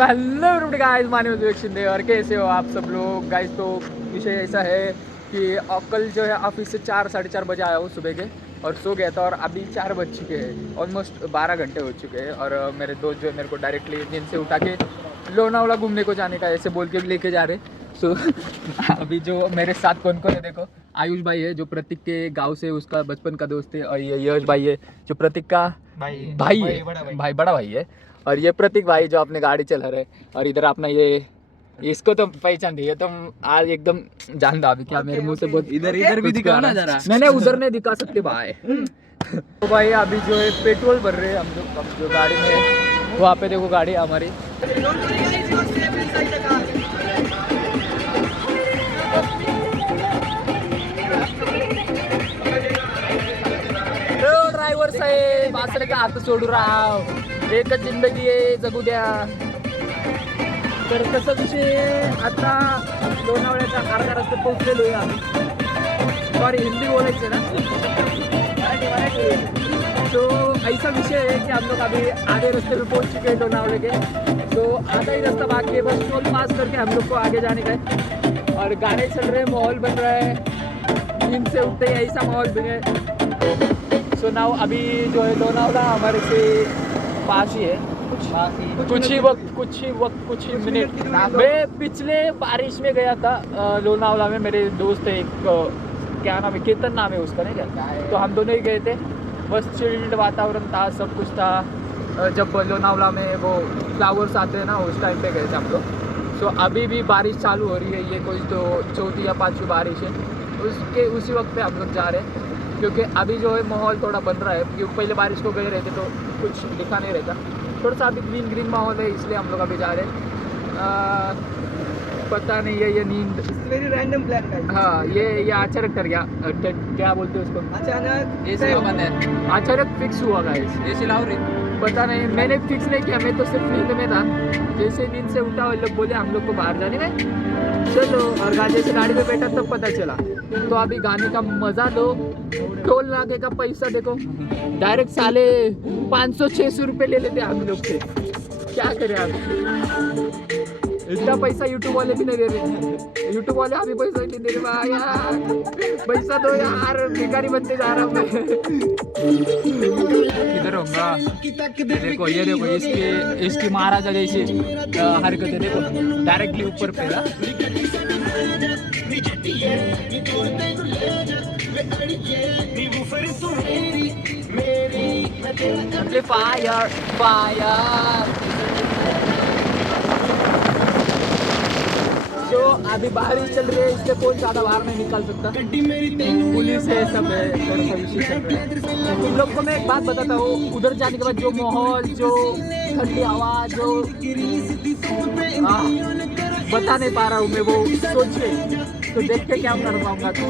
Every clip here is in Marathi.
So hello guys, my name is Vivek Shinde और कैसे हो आप सब लोग गाइस। तो विषय ऐसा है कि कल जो है ऑफिस से 4 साढ़े 4 बजे आया हूँ सुबह के और सो गया था और अभी 4 बज चुके हैं, ऑलमोस्ट 12 घंटे हो चुके हैं। और मेरे दोस्त जो है मेरे को डायरेक्टली नींद से उठा के लोनावला घूमने को जाने का ऐसे बोल के लेके जा रहे। सो अभी जो मेरे साथ कौन कौन है देखो, आयुष भाई है जो प्रतीक के गांव से उसका बचपन का दोस्त है, और ये यश भाई है जो प्रतीक का भाई है, बड़ा भाई है। और ये प्रतीक भाई जो अपने गाड़ी चला रहे, और इधर अपना ये इसको तो पहचान रही है तुम, आज एकदम जान दो अभी क्या मेरे मुंह से बहुत इधर भी दिखाओ ना जरा। मैंने उधर नहीं दिखा सकते भाई। तो भाई अभी जो है पेट्रोल भर रहे हैं हम लोग, हम जो गाड़ी में वहाँ पे देखो गाड़ी हमारी। ड्रायव्हर साहेब असं का हात सोडू राव, एकच जिंदगी आहे जगू द्या। तर तसा विषय आता लोणावळ्याच्या अर्ध्या रस्त्यात पोहोचलेलो आहे आम्ही। सॉरी हिंदी बोलायचे ना, तो ऐसा विषय है कि हम लोग अभी आधे रास्ते में पहुंच चुके हैं लोनावले के। तो आधा ही रास्ता बाकी है, बस टोल पास करके हम लोग को आगे जाने का है। और गाने चल रहे हैं, माहौल बन रहा है, नींद से उठते ही ऐसा माहौल बने। सो नाउ अभी जो है लोनावला हमारे से पास ही है, कुछ ही मिनट। मैं पिछले बारिश में गया था लोनावला में, मेरे दोस्त है एक, क्या नाम है, केतन नाम है उसका, नहीं क्या, तो हम दोनों ही गए थे। बस चिल्ड वातावरण था, सब कुछ था। जब लोनावला में वो फ्लावर्स आते हैं ना, उस टाइम पे गए थे हम लोग। सो अभी भी बारिश चालू हो रही है, ये कोई तो चौथी या पांचवी बारिश है, उसी वक्त पे हम लोग जा रहे हैं। क्योंकि अभी जो है माहौल थोड़ा बन रहा है, क्योंकि पहले बारिश को गए रहते तो कुछ दिखा नहीं रहता, थोड़ा सा अभी ग्रीन माहौल है, इसलिए हम लोग अभी जा रहे हैं। पता नहीं है ये नींद वेरी रैंडम प्लान। हाँ, ये अचानक कर गया, क्या बोलते हैं उसको, अचानक फिक्स हुआ गाइस। एसी लाओ रे। पता नहीं, मैंने फिक्स नहीं किया, मैं तो सिर्फ नींद में था। जैसे नींद से उठा वो लोग बोले हम लोग को बाहर जाने में, चलो। और जैसे गाड़ी में बैठा तब पता चला। तो अभी गाने का मजा लो, टोल नाके का पैसा देखो, डायरेक्ट साले 500-600 रुपये ले लेते हम लोग से। क्या करें आप, इतना पैसा यूट्यूब वाले भी नहीं दे रहे, यूट्यूब वाले अभी पैसा नहीं दे रहे भाई यार, पैसा दो यार, भिखारी बनते जा रहा हूँ मैं। किधर होगा देखो, ये देखो इसकी महाराजा जैसी हरकतें देखो, डायरेक्टली ऊपर पे ना। Fire fire. तो अभी बारिश चल रही है, इसलिए कोई ज़्यादा बाहर नहीं निकल सकता, पुलिस है, सब है, थोड़ा सा विषय चल रहा है। तुम लोग को मैं एक बात बताता हूँ, उधर जाने के बाद जो माहौल, जो ठंडी हवा, जो बता नहीं पा रहा हूँ मैं, वो सोचिए तो देख के क्या कर पाऊंगा। तो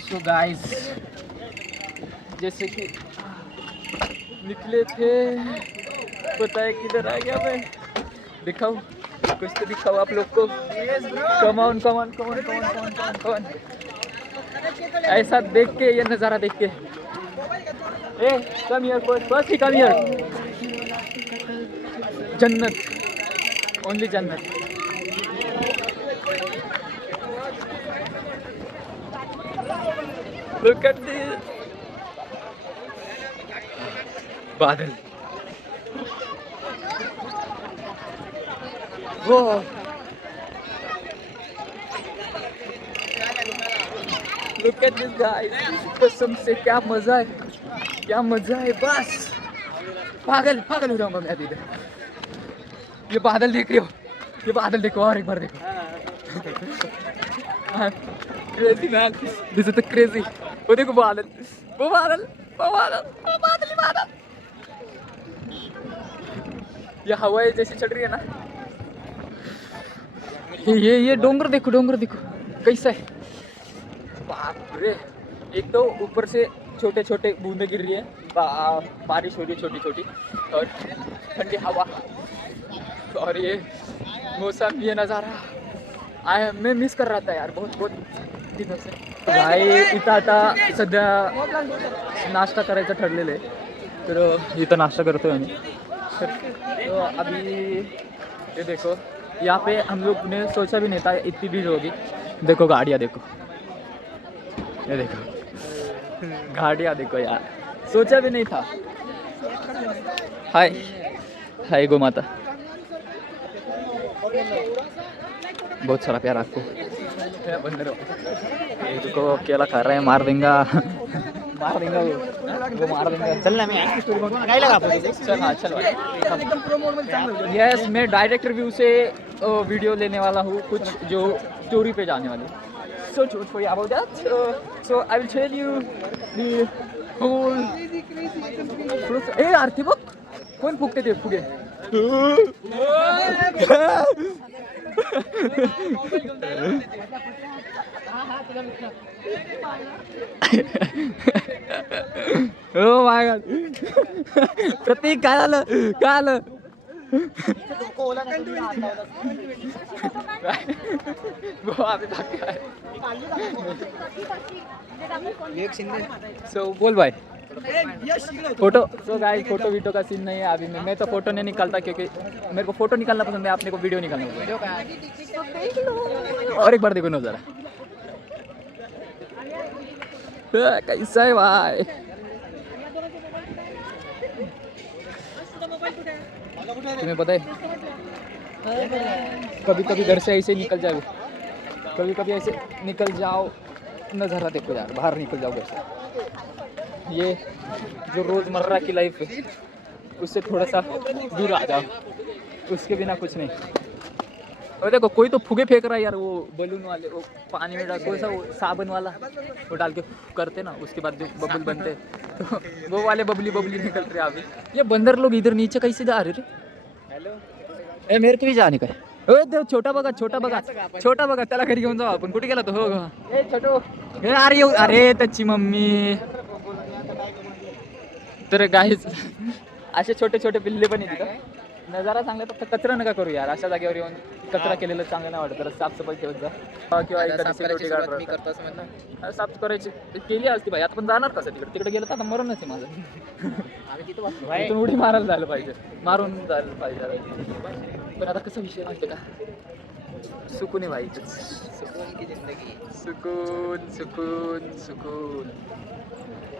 सो गाइस, जैसे कि निकले थे, पता है किधर आ गया मैं, दिखाऊं कुछ तो दिखाओ आप लोग को। Come on come on come on come on come on come on, ऐसा देख के, ये नज़ारा देख के, ए कम हियर फर्स्ट ही कम हियर, जन्नत, ओनली जन्नत। Look at this. बादल, वो Look at this guys, कसम से क्या मजा है, क्या मजा है, बस पागल पागल हो जाऊंगा मैं अभी इधर। ये बादल देख रहे हो, ये बादल देखो, और एक बार देखो। Crazy man, this is the crazy. वो देखो बादल, वो बादल, वो बादल, वो बादल ही बादल। ये हवा जैसी चल रही है ना, ये डोंगर देखो कैसा है, बाप रे। एक तो ऊपर से छोटे छोटे बूंदे गिर रही है, बारिश हो रही है छोटी छोटी, और ठंडी हवा, और ये मौसम, ये नज़ारा मैं मिस कर रहा था यार बहुत दिनों से। भाई इथं आता सध्या नाश्ता करायचं ठरलेलं आहे, तर इथं नाश्ता करतोय आम्ही। तो अभी ये देखो, यहाँ पे हम लोग ने सोचा भी नहीं था इतनी भीड़ होगी। देखो गाड़ियाँ देखो, ये देखो गाड़ियाँ देखो यार, सोचा भी नहीं था। हाय गो माता, बहुत सारा प्यार आपको। बंदर इसको अकेला खा रहे हैं, मार देंगा वो मार देंगा। चल ना, मैं स्टोरी बनूंगा, काय लगा आपको? चल हाँ चल भाई। यस, मैं डायरेक्ट रिव्यू से वीडियो लेने वाला हूँ, कुछ जो स्टोरी पे जाने वाली। So much for you about that. So I will tell you the whole process. ए आरती बघ, कोण फुगते ते फुगे? Oh my God. प्रतीक काय आलं? सो बोल भाई, photo. So guys, photo video का सीन नहीं है अभी। मैं तो फोटो नहीं निकालता क्योंकि मेरे को फोटो निकालना पसंद है, आपने को वीडियो निकालना पसंद है। और एक बार देखो नजारा कैसा है भाई। तुम्हें पता है कभी कभी घर से ऐसे निकल जाओ, कभी ऐसे निकल जाओ, नज़ारा देखो यार, बाहर निकल जाओ घर से। ये जो रोज़मर्रा की लाइफ है उससे थोड़ा सा दूर आ जाओ, उसके बिना कुछ नहीं। और देखो कोई तो फुगे फेंक रहा है यार, वो बलून वाले, वो पानी में डाल, कोई सा वो साबुन वाला वो डाल के करते ना, उसके बाद जो बबल बनते तो वो वाले बबली निकल रहे अभी। ये बंदर लोग इधर नीचे कैसे जा रहे रे? हेलो, ए मेरे को भी जाने का है। ओ देव, छोटा बघा त्याला घरी घेऊन जाऊ आपण। कुठे गेला तो? हो गा, ए छोटो, अरे त्याची मम्मी। तर गाईज असे छोटे छोटे पिल्ले पण येतात। नजारा चांगला, फक्त कचरा नका करू यार, अशा जागेवर येऊन कचरा केलेलं चांगलं नाही वाटत। तर साफसफाई ठेवत जा, किंवा एखादी सिक्युरिटी गार्ड साफ करायची केली असती भाई। आता पण जाणार कसं तिकडे गेलं तर आता मरूनच आहे माझं। इथून उडी मारून जायला पाहिजे। पण आता कसं विषय माहिती का, सुकून आहे भाई, सुकून।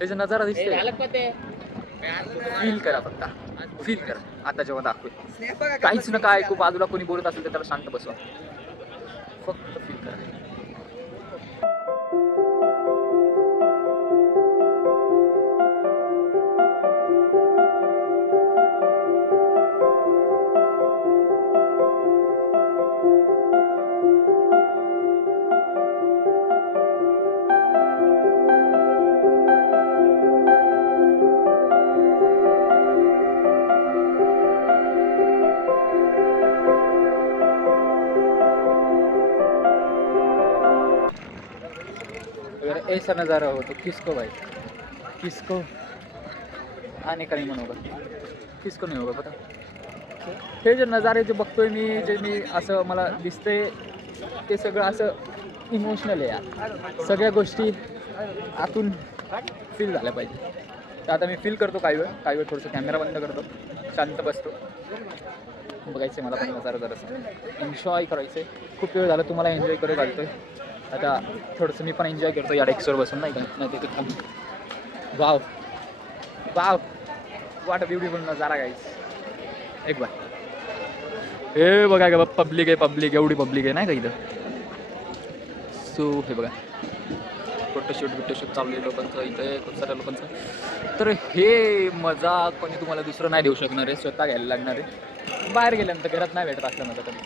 हे जे नजारा दिसतोय फील करा, फक्त फील करा। आता जेव्हा दाखवेल काहीच नका ऐकू, बाजूला कोणी बोलत असेल तर त्याला शांत बसवा, फक्त फील करा। अगर ऐसा नज़ारा हो तो किसको भाई, किसको आने का नहीं मन होगा, किसको नहीं होगा पता। हे जे नजारे जे बघतोय मी, जे मी असं मला दिसतंय ते सगळं असं इमोशनल आहे यार। सगळ्या गोष्टी आतून फील झाल्या पाहिजे। तर आता मी फील करतो काही वेळ थोडंसं कॅमेरा बंद करतो, शांत बसतो, बघायचं मला पण नजारा जरासं एन्जॉय करायचं आहे। खूप वेळ झाला तुम्हाला एन्जॉय करू घालतोय, आता थोडंसं मी पण एन्जॉय करतो या डेस्कवर बसून, नाही का, तिथे थांब। वाव व्हॉट अ ब्युटिफुल नजारा गाईज। एक बार हे बघा का, पब्लिक आहे, एवढी पब्लिक आहे नाही का इथं। सो हे बघा फोटोशूट चालू आहे लोकांचं, इथे खूप साऱ्या लोकांचं। तर हे मजा कोणी तुम्हाला दुसरं नाही देऊ शकणार आहे, स्वतः घ्यायला लागणार आहे। बाहेर गेल्यानंतर घरात नाही भेटत असलं माझं कधी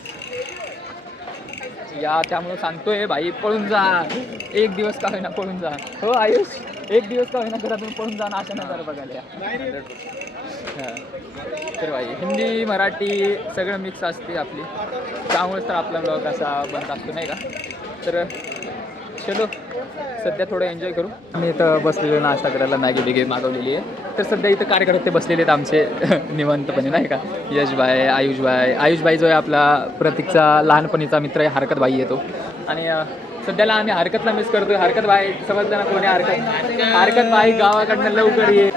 या, त्यामुळे सांगतोय भाई, पळून जा, एक दिवस का होईना पळून जा। हो आयुष, एक दिवस का होईना घरातून पळून जा ना, अशा नजारा बघायला। तर भाई हिंदी मराठी सगळं मिक्स असते आपली, त्यामुळेच तर आपला ब्लॉग असा बनत असतो नाही का. तर चलो सध्या थोडं एन्जॉय करू. आम्ही इथं बसलेलो नाश्ता करायला, मॅगी बिगी मागवलेली आहे. तर सध्या इथं कार्यकर्ते बसलेले आहेत आमचे निवांतपणे नाही का. यशभाई, आयुषभाई जो आहे आपला प्रतीकचा लहानपणीचा मित्र आहे, हरकत भाई येतो. आणि सध्याला आम्ही हरकतला मिस करतोय. हरकत भाई समजलं ना कोणी हरकत भाई गावाकडनं लवकर ये.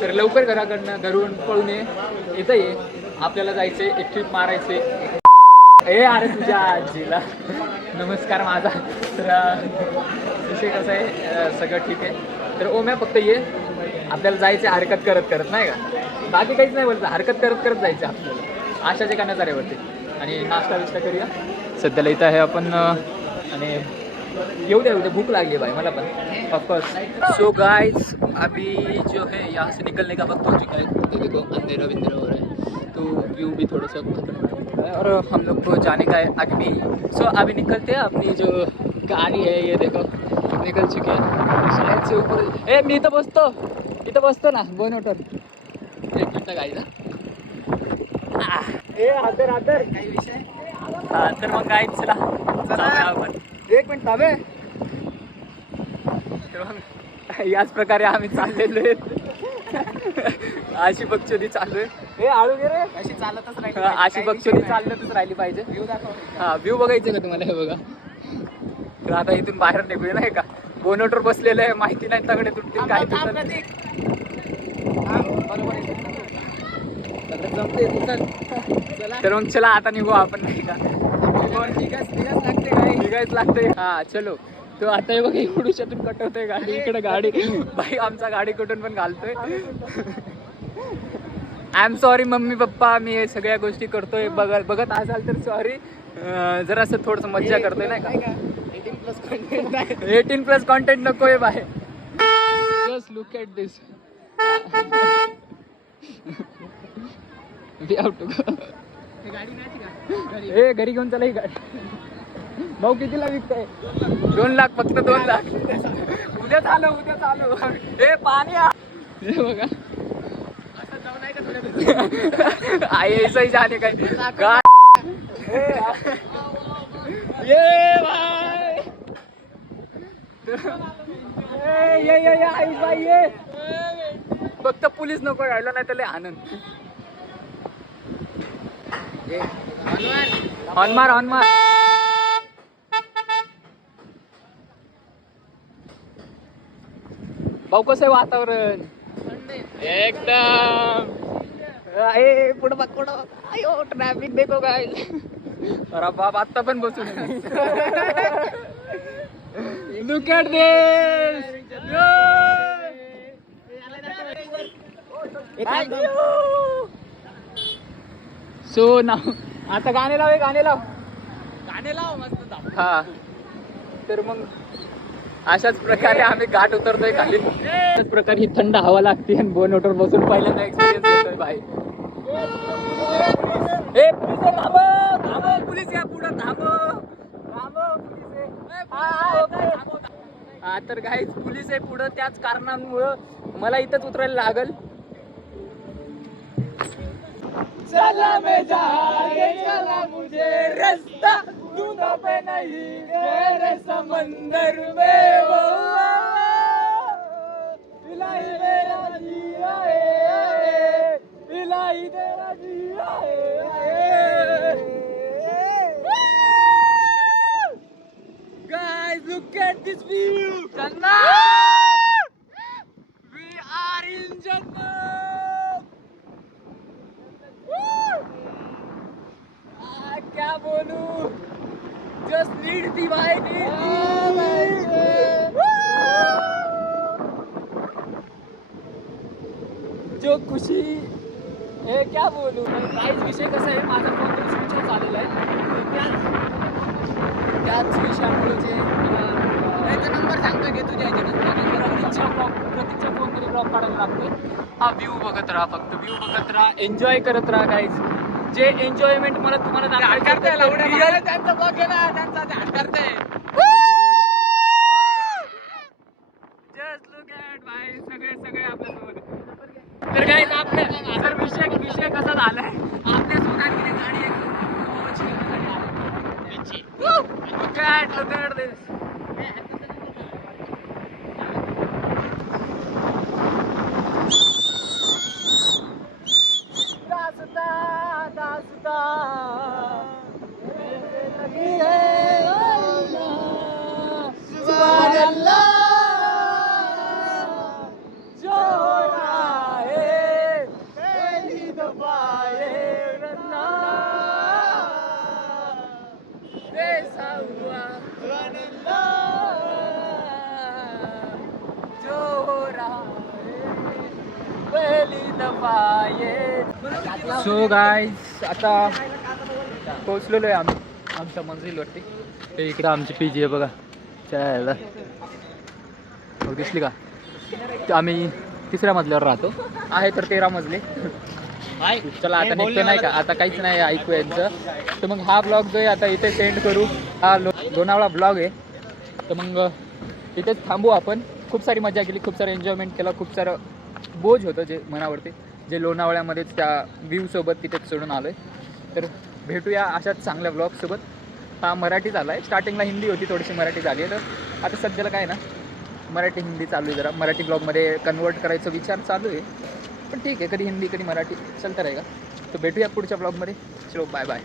तर लवकर घरून पळून येतं ये, आपल्याला जायचे एक ट्रिप मारायचे. अरे तुझ्या आजीला नमस्कार माझा. तर विषय कसं आहे, सगळं ठीक आहे. तर ओम्या फक्त ये, आपल्याला जायचे हरकत करत नाही का, बाकी काहीच नाही बोलतं, हरकत करत जायचं आपल्याला आशाच्या कानाचाऱ्यावरती. आणि नाश्ता विष्टा करूया सध्याला इथं आहे आपण. आणि येऊ द्या भूक लागली भाई मला पण ऑफकोर्स. सो गाइस अभी जो है यहाँ से निकलने का वक्त हो चुका है. तो देखो अंधेरा हो रहा है, तो व्यू भी थोड़ा सा खतरनाक है और हम लोग को जाने का है आगे भी. सो अभी निकलते हैं. अपनी जो गाड़ी है ये देखो निकल चुकी है शायद से ऊपर. मी इथं बसतो ना बोनोटर. एक मिनटं गाईचा आदर काही विषय. हां तर मग गाईच चला आपण एक मिनिट थांबे. तर मग याच प्रकारे आम्ही चाललेलो आहेत. अशी बक्षोदी चाललोय. हे आळू गे रे, अशी चालतच राहिली, अशी बक्षोदी चालतच राहिली पाहिजे. व्ह्यू दाखव. हा व्ह्यू बघायचं का तुम्हाला, हे बघा. तर आता इथून बाहेर निघूया नाही का. बोनोटवर बसलेलं आहे, माहिती नाही तगडे तुटतील काय तर मग चला आता निघू आपण नाही का. निघायच लागते. हा चलो. तो आता हे बघा इकडून कटवतोय गाडी, इकडे गाडी भाई आमचा गाडी कुठून पण घालतोय. I am sorry mummy papa, मी हे सगळ्या गोष्टी करतोय. बघत असाल तर सॉरी. जरा असं थोडंसं मज्जा करतोय नाही का. 18+ कॉन्टेंट नकोय बाय. जस्ट लुक ॲट दिस. हे घरी घेऊन चला ही गाडी. भाऊ कितीला विकताय? 2 लाख फक्त 2 लाख. उद्या चालू. हे पाणी हे बघा आई सही जाने काय ये भाई. ये आयुष भाई ये. फक्त पोलीस नको राहिला नाही त्याला आनंद. हॉर्न मार. भाऊ कसं आहे वातावरण? एकदम पुढं बघ. अयो ट्रॅफिक देखो काय. अरे बाप आत्ता पण बसून लुक ॲट दिस. सो ना आता गाणे लाव मस्त. हा तर मग अशाच प्रकारे आम्ही घाट उतरतोय खाली. अशाच प्रकारे ही थंड हवा लागते आणि बोनोटर बसून पहिल्यांदा एक्सपिरियन्स घेतोय भाई. ए पोलीस या पुढं हा तर गाईज पोलीस आहे पुढं. त्याच कारणांमुळं मला इथंच उतरायला लागल. चला मैं चला मुझे रास्ता दूधा पे नहीं तेरे समंदर में वो इलाही मेरा जिया है, इलाही तेरा जिया है. Guys, look at this view. Jannat! We are in Jannat. क्या बोलूं? Just need the vibe. जो खुशी हे क्या बोलू. काहीच विषय कसा आहे, माझा फोन स्विच ऑफ झालेला आहे. त्याच विषयामुळे जे नंबर सांगतो घे तुझ्या प्रतीकच्या फोनमध्ये ब्लॉग काढायला लागतोय. हा व्ह्यू बघत राहा, फक्त व्ह्यू बघत राहा, एन्जॉय करत राहा गाईज. जे एन्जॉयमेंट मला तुम्हाला त्यांचा ब्लॉग आहे ना, त्यांचा करते. जस्ट लुक ॲट भाई, सगळे आपल्यासोबत. तर गाईज आपल्या विषय कसा आलाय आपल्या स्वतःची गाडी दासता दासता लगी है सुभान अल्लाह जो हो रहा है पहली दफा ये रन्ना ऐसा हुआ सुभान अल्लाह जो हो रहा है पहली दफा ये सो गाईज आता पोहोचलेलो आहे आम्ही आमच्या मंजिलवरती ते इकडं आमची पी जी आहे बघा त्याला हो दिसली का ते आम्ही तिसऱ्या मजल्यावर राहतो आहे तर 13 मजले चला आता निघतो नाही का आता काहीच नाही ऐकू यांचं तर मग हा ब्लॉग जो आहे आता इथे सेंड करू हा लोणावळा ब्लॉग आहे तर मग इथेच थांबू आपण खूप सारी मजा केली खूप सारं एन्जॉयमेंट केलं खूप सारं बोज होतं जे मनावरती जे लोणावळ्यामध्येच त्या व्ह्यूसोबत तिथेच सोडून आलो आहे तर भेटूया अशाच चांगल्या ब्लॉगसोबत हा मराठी झाला आहे स्टार्टिंगला हिंदी होती थोडीशी मराठी झाली आहे तर आता सध्याला काय ना मराठी हिंदी चालू आहे जरा मराठी ब्लॉगमध्ये कन्वर्ट करायचा विचार चालू आहे पण ठीक आहे कधी हिंदी कधी मराठी चलता रहेगा तर भेटूया पुढच्या ब्लॉगमध्ये चलो बाय बाय